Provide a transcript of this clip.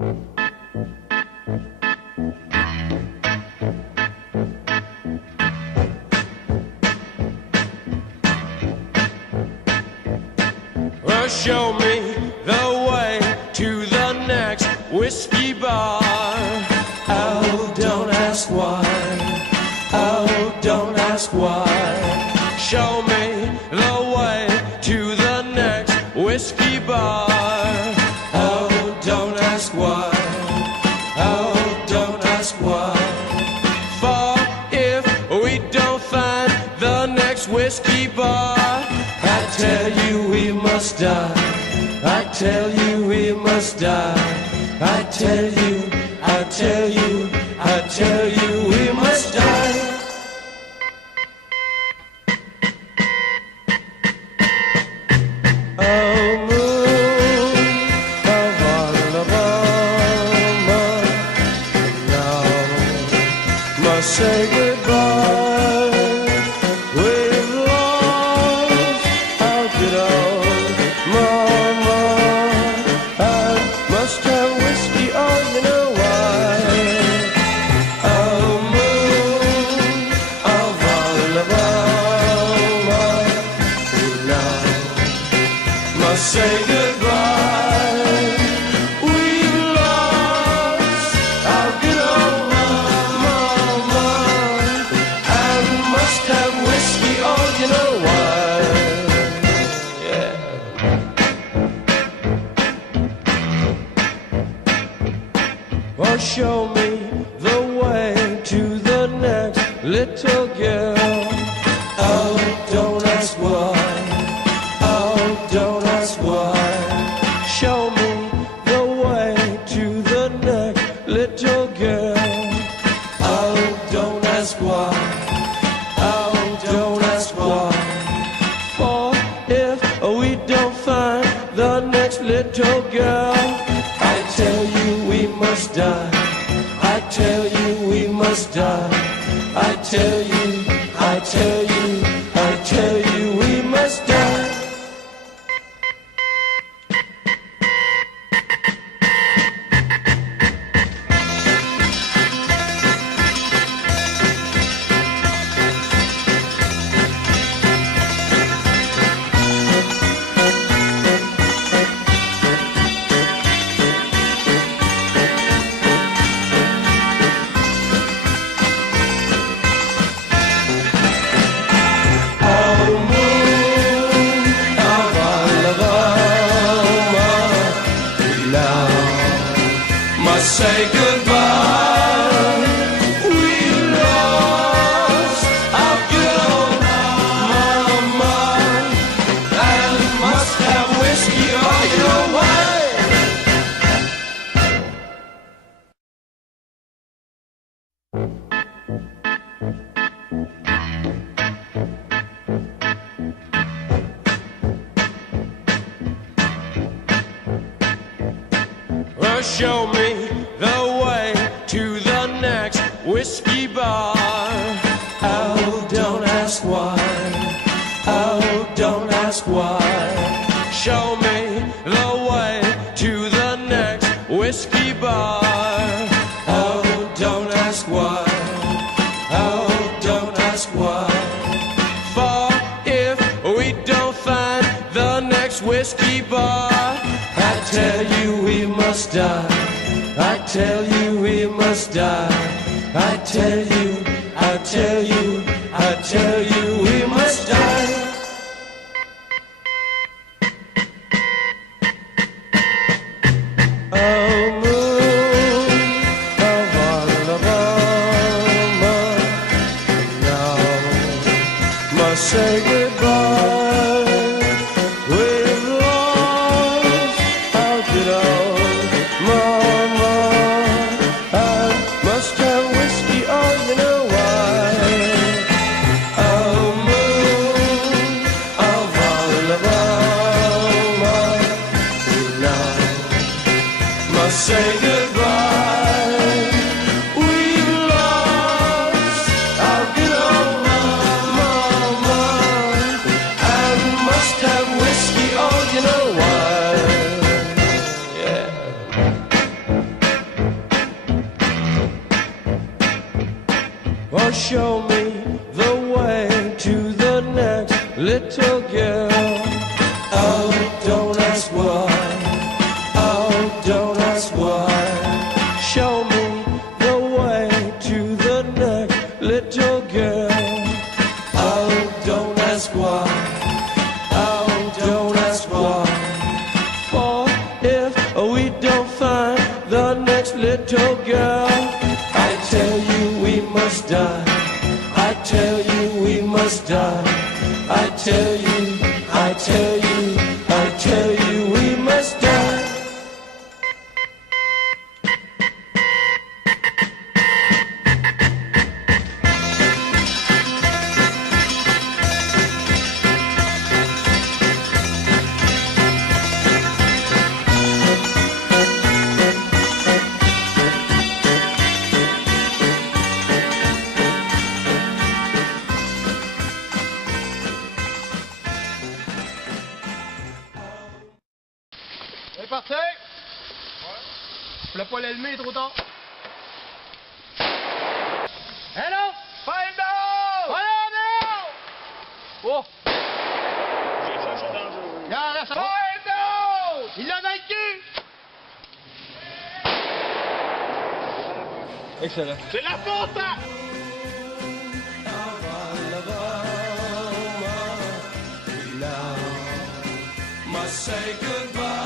Well, show me the way to the next whiskey bar. Oh, don't ask why. Oh, don't ask why. Show me the way to the next whiskey bar. Oh, don't ask why. Oh, don't ask why. For if we don't find the next whiskey bar, I tell you we must die. I tell you we must die. I tell you, I tell you, I tell you we must die. Oh, moon of Alabama, now must say goodbye. We've lost our good old mama. I must have whiskey, oh, you know why. Oh, moon of Alabama, now must say goodbye. We've lost our good old mama, and must have whiskey, oh, you know why. Yeah. Well, show me the way to the next little girl. Oh, don't ask why. Oh, don't ask why. Show me the way to the next little girl. Oh, don't ask why. Oh, don't ask why. For if we don't find the next little girl, I tell you we must die. I tell you we must die. I tell you, I tell you, I tell you we must die. Oh, moon of Alabama, now must say goodbye. We lost our good old mama, and must have whiskey, oh, you know why. Well, show me the way to the next whiskey bar. Oh, don't ask why. Oh, don't ask why. Show me the way to the next whiskey bar. Oh, don't ask why. Oh, don't ask why. For if we don't find the next whiskey bar, I tell you we must die. I tell you we must die. I tell you, I tell you, I tell you we must die. Oh, moon of Alabama, now must say goodbye. We've lost our good old mama, and must have whiskey, oh, you know why. Oh, moon of Alabama, now must say goodbye. We've lost our good old mama, and must have whiskey, oh, you know why. Yeah. or show me the way to the next little girl. Oh, don't ask why. Oh, don't ask why. Show me the way to the next little girl. Oh, don't ask why. Oh, don't ask why. For if we don't find the next little girl, I tell you we must die. I tell you we must die. I tell you, I tell you, I tell you we must die. C'est parti! Le poil allumé, trop tard. Hello! Fire down! Fire down! Oh! Fire down! Il l'a dans le cul! Excellent. C'est la faute! Must say goodbye.